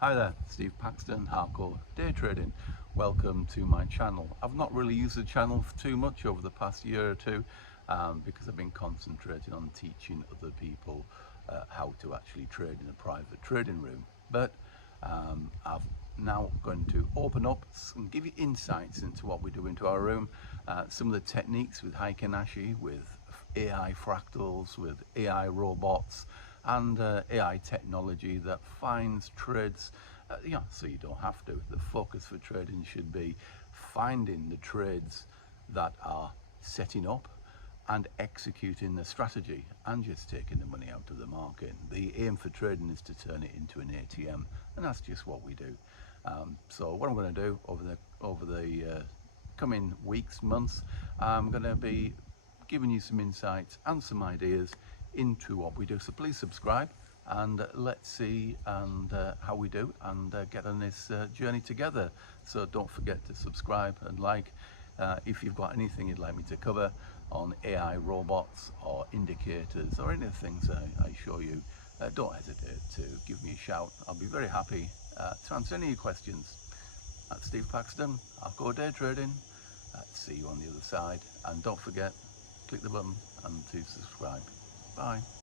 Hi there, Steve Paxton, HARKO Day Trading. Welcome to my channel. I've not really used the channel too much over the past year or two because I've been concentrating on teaching other people how to actually trade in a private trading room. But I'm now going to open up and give you insights into what we do into our room, some of the techniques with HARKO, with AI fractals, with AI robots, and AI technology that finds trades, so you don't have to. The focus for trading should be finding the trades that are setting up and executing the strategy and just taking the money out of the market. The aim for trading is to turn it into an ATM, and that's just what we do. So what I'm going to do over the coming weeks, months, I'm going to be giving you some insights and some ideas into what we do. So please subscribe and let's see how we do and get on this journey together. So don't forget to subscribe and like. If you've got anything you'd like me to cover on AI robots or indicators or any of the things I show you, don't hesitate to give me a shout. I'll be very happy to answer any of your questions. That's Steve Paxton, HARKO Day Trading. See you on the other side, and don't forget, click the button and to subscribe. Bye.